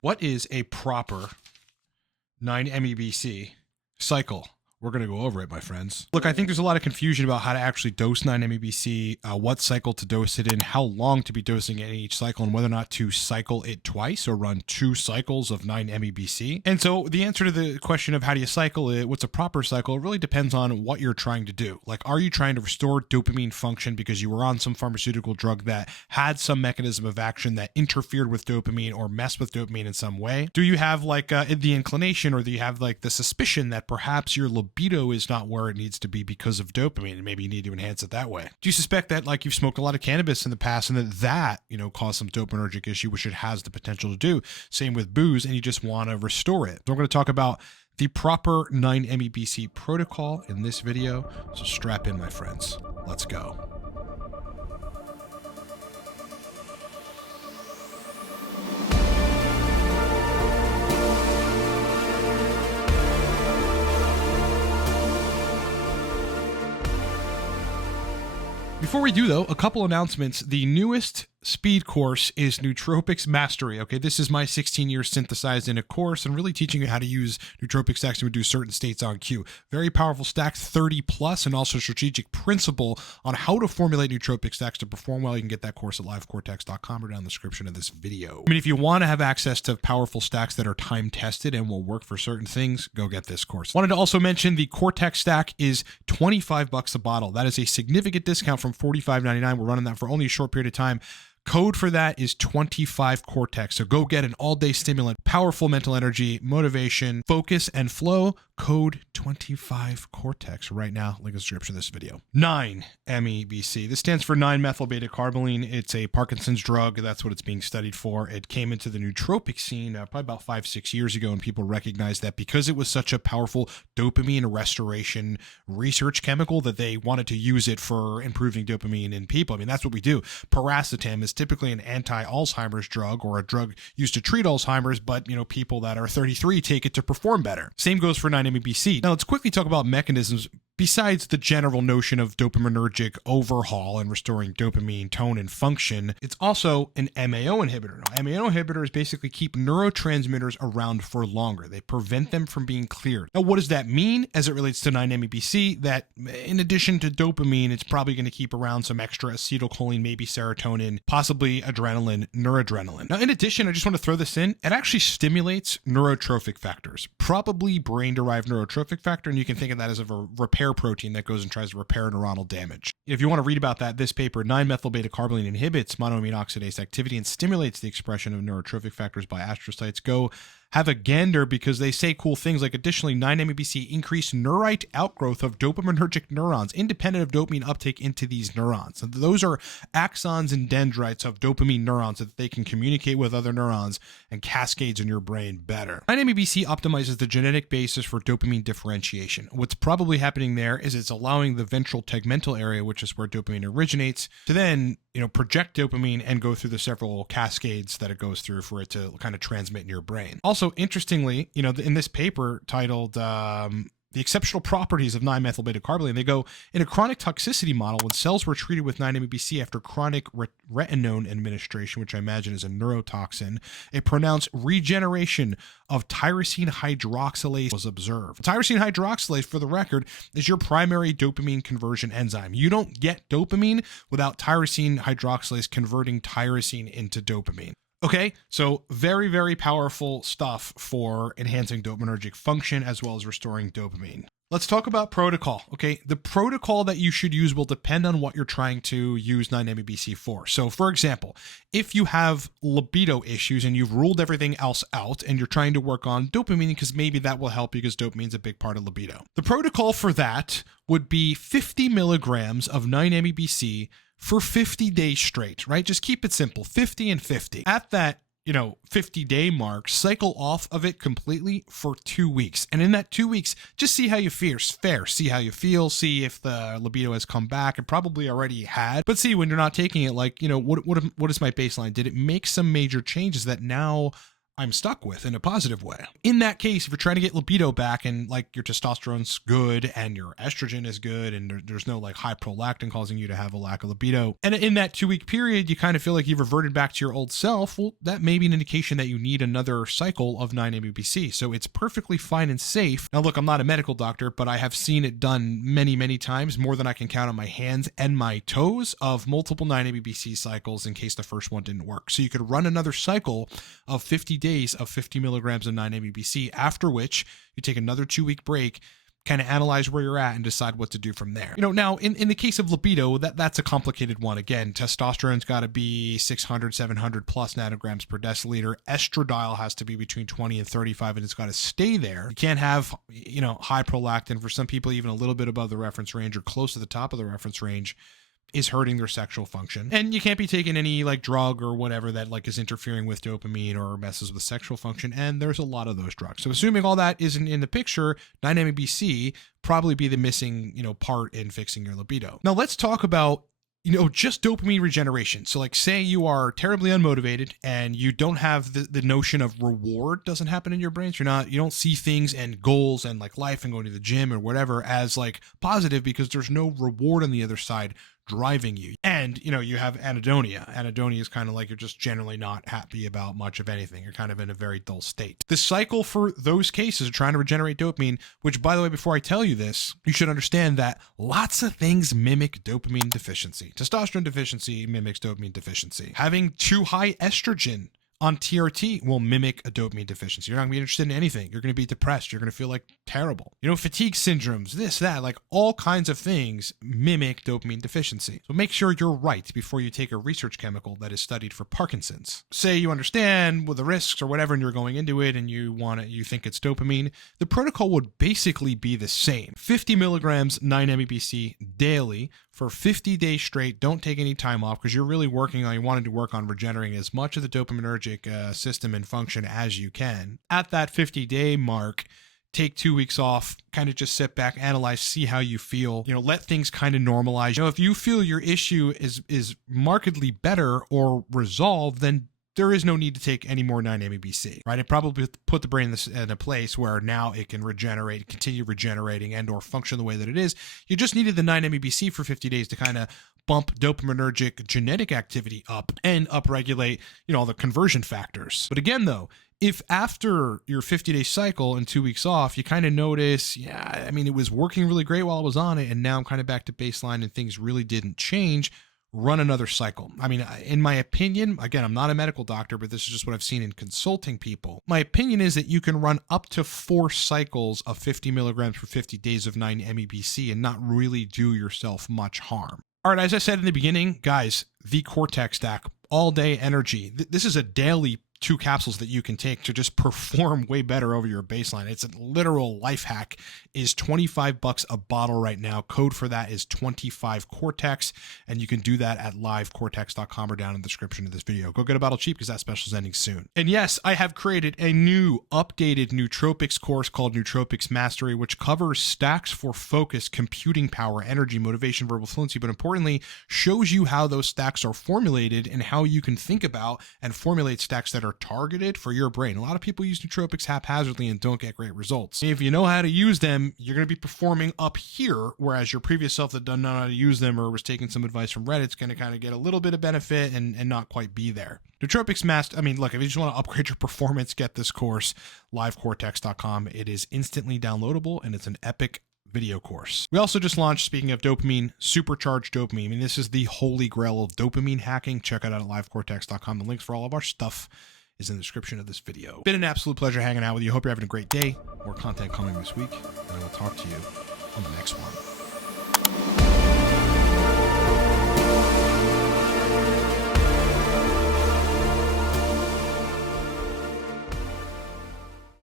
What is a proper 9-MeBC cycle? We're going to go over it, my friends. Look, I think there's a lot of confusion about how to actually dose 9-MeBC, what cycle to dose it in, how long to be dosing it in each cycle, and whether or not to cycle it twice or run 2 cycles of 9-MeBC. And so the answer to the question of how do you cycle it, what's a proper cycle, it really depends on what you're trying to do. Like, are you trying to restore dopamine function because you were on some pharmaceutical drug that had some mechanism of action that interfered with dopamine or messed with dopamine in some way? Do you have like the inclination, or do you have like the suspicion that perhaps your libido is not where it needs to be because of dopamine, and maybe you need to enhance it that way? Do you suspect that like you've smoked a lot of cannabis in the past and that caused some dopaminergic issue, which it has the potential to do? Same with booze, and you just want to restore it. So we're going to talk about the proper 9-MeBC protocol in this video. So strap in, my friends. Let's go. Before we do, though, a couple announcements. The newest speed course is Nootropics Mastery. Okay, this is my 16 years synthesized in a course and really teaching you how to use nootropic stacks to reduce certain states on cue. Very powerful stacks, 30 plus, and also strategic principle on how to formulate nootropic stacks to perform well. You can get that course at livecortex.com or down in the description of this video. I mean, if you want to have access to powerful stacks that are time tested and will work for certain things, go get this course. Wanted to also mention the Cortex stack is $25 a bottle. That is a significant discount from $45.99. We're running that for only a short period of time. Code for that is 25 Cortex. So go get an all-day stimulant, powerful mental energy, motivation, focus, and flow. Code 25 Cortex right now. Link in the description of this video. 9-MeBC. This stands for 9-methyl-beta-carboline. It's a Parkinson's drug. That's what it's being studied for. It came into the nootropic scene probably about 5-6 years ago, and people recognized that because it was such a powerful dopamine restoration research chemical that they wanted to use it for improving dopamine in people. I mean, that's what we do. Paracetam is typically an anti-Alzheimer's drug, or a drug used to treat Alzheimer's, but people that are 33 take it to perform better. Same goes for 9-MeBC. Now let's quickly talk about mechanisms besides the general notion of dopaminergic overhaul and restoring dopamine tone and function. It's also an MAO inhibitor. Now, MAO inhibitors basically keep neurotransmitters around for longer. They prevent them from being cleared. Now, what does that mean as it relates to 9-MeBC? That in addition to dopamine, it's probably going to keep around some extra acetylcholine, maybe serotonin, possibly adrenaline, noradrenaline. Now, in addition, I just want to throw this in. It actually stimulates neurotrophic factors, probably brain-derived neurotrophic factor, and you can think of that as a repair protein that goes and tries to repair neuronal damage. If you want to read about that, this paper, 9-methyl-beta-carboline inhibits monoamine oxidase activity and stimulates the expression of neurotrophic factors by astrocytes. Go have a gander, because they say cool things like, additionally, 9-MeBC increased neurite outgrowth of dopaminergic neurons independent of dopamine uptake into these neurons. So those are axons and dendrites of dopamine neurons that they can communicate with other neurons and cascades in your brain better. 9-MeBC optimizes the genetic basis for dopamine differentiation. What's probably happening there is it's allowing the ventral tegmental area, which is where dopamine originates, to then project dopamine and go through the several cascades that it goes through for it to kind of transmit in your brain. Also, interestingly, in this paper titled The Exceptional Properties of 9-methyl-beta-carboline, they go, in a chronic toxicity model, when cells were treated with 9-MeBC after chronic retinone administration, which I imagine is a neurotoxin, a pronounced regeneration of tyrosine hydroxylase was observed. Tyrosine hydroxylase, for the record, is your primary dopamine conversion enzyme. You don't get dopamine without tyrosine hydroxylase converting tyrosine into dopamine. Okay, so very, very powerful stuff for enhancing dopaminergic function as well as restoring dopamine. Let's talk about protocol. Okay, the protocol that you should use will depend on what you're trying to use 9-MeBC for. So, for example, if you have libido issues and you've ruled everything else out and you're trying to work on dopamine, because maybe that will help you because dopamine is a big part of libido. The protocol for that would be 50 milligrams of 9-MeBC for 50 days straight, right? Just keep it simple, 50 and 50. At that 50-day mark, cycle off of it completely for 2 weeks. And in that 2 weeks, just see how you feel. See how you feel. See if the libido has come back. It probably already had. But see, when you're not taking it, like, what is my baseline? Did it make some major changes that now I'm stuck with in a positive way. In that case, if you're trying to get libido back and like your testosterone's good and your estrogen is good and there's no like high prolactin causing you to have a lack of libido, and in that 2-week period, you kind of feel like you've reverted back to your old self, well, that may be an indication that you need another cycle of 9-MeBC. So it's perfectly fine and safe. Now, look, I'm not a medical doctor, but I have seen it done many, many times, more than I can count on my hands and my toes, of multiple 9-MeBC cycles in case the first one didn't work. So you could run another cycle of 50 days of 50 milligrams of 9-MeBC, after which you take another 2-week break, kind of analyze where you're at and decide what to do from there. Now in the case of libido, that's a complicated one. Again, testosterone's got to be 600, 700 plus nanograms per deciliter. Estradiol has to be between 20 and 35, and it's got to stay there. You can't have, high prolactin. For some people, even a little bit above the reference range or close to the top of the reference range is hurting their sexual function. And you can't be taking any like drug or whatever that like is interfering with dopamine or messes with sexual function. And there's a lot of those drugs. So assuming all that isn't in the picture, 9-MeBC probably be the missing, part in fixing your libido. Now let's talk about just dopamine regeneration. So like say you are terribly unmotivated and you don't have the notion of reward doesn't happen in your brain. So you don't see things and goals and like life and going to the gym or whatever as like positive because there's no reward on the other side driving you. And, you have anhedonia. Anhedonia is kind of like you're just generally not happy about much of anything. You're kind of in a very dull state. The cycle for those cases of trying to regenerate dopamine, which by the way, before I tell you this, you should understand that lots of things mimic dopamine deficiency. Testosterone deficiency mimics dopamine deficiency. Having too high estrogen on TRT will mimic a dopamine deficiency. You're not gonna be interested in anything. You're gonna be depressed. You're gonna feel like terrible. Fatigue syndromes, this, that, like all kinds of things mimic dopamine deficiency. So make sure you're right before you take a research chemical that is studied for Parkinson's. Say you understand the risks or whatever, and you're going into it and you think it's dopamine. The protocol would basically be the same. 50 milligrams 9-MeBC daily for 50 days straight. Don't take any time off because you're really wanting to work on regenerating as much of the dopaminergic system and function as you can. At that 50-day mark, take 2 weeks off, kind of just sit back, analyze, see how you feel, let things kind of normalize. If you feel your issue is markedly better or resolved, then there is no need to take any more 9-MeBC, right? It probably put the brain in a place where now it can regenerate, continue regenerating, and or function the way that it is. You just needed the 9-MeBC for 50 days to kind of bump dopaminergic genetic activity up and upregulate, all the conversion factors. But again, though, if after your 50-day cycle and 2 weeks off, you kind of notice, it was working really great while I was on it, and now I'm kind of back to baseline and things really didn't change, run another cycle. In my opinion, again, I'm not a medical doctor, but this is just what I've seen in consulting people. My opinion is that you can run up to 4 cycles of 50 milligrams for 50 days of 9-MeBC and not really do yourself much harm. All right, as I said in the beginning, guys, the Cortex stack, all day energy. This is a daily 2 capsules that you can take to just perform way better over your baseline. It's a literal life hack. Is $25 a bottle right now. Code for that is 25Cortex, and you can do that at livecortex.com or down in the description of this video. Go get a bottle cheap because that special is ending soon. And yes, I have created a new updated Nootropics course called Nootropics Mastery, which covers stacks for focus, computing power, energy, motivation, verbal fluency, but importantly, shows you how those stacks are formulated and how you can think about and formulate stacks that are targeted for your brain. A lot of people use nootropics haphazardly and don't get great results. If you know how to use them, you're going to be performing up here, whereas your previous self that doesn't know how to use them or was taking some advice from Reddit is going to kind of get a little bit of benefit and not quite be there. Nootropics Master, look, if you just want to upgrade your performance, get this course, livecortex.com. It is instantly downloadable and it's an epic video course. We also just launched, speaking of dopamine, supercharged dopamine. This is the holy grail of dopamine hacking. Check it out at livecortex.com. The links for all of our stuff is in the description of this video. Been an absolute pleasure hanging out with you. Hope you're having a great day. More content coming this week, and I will talk to you on the next one.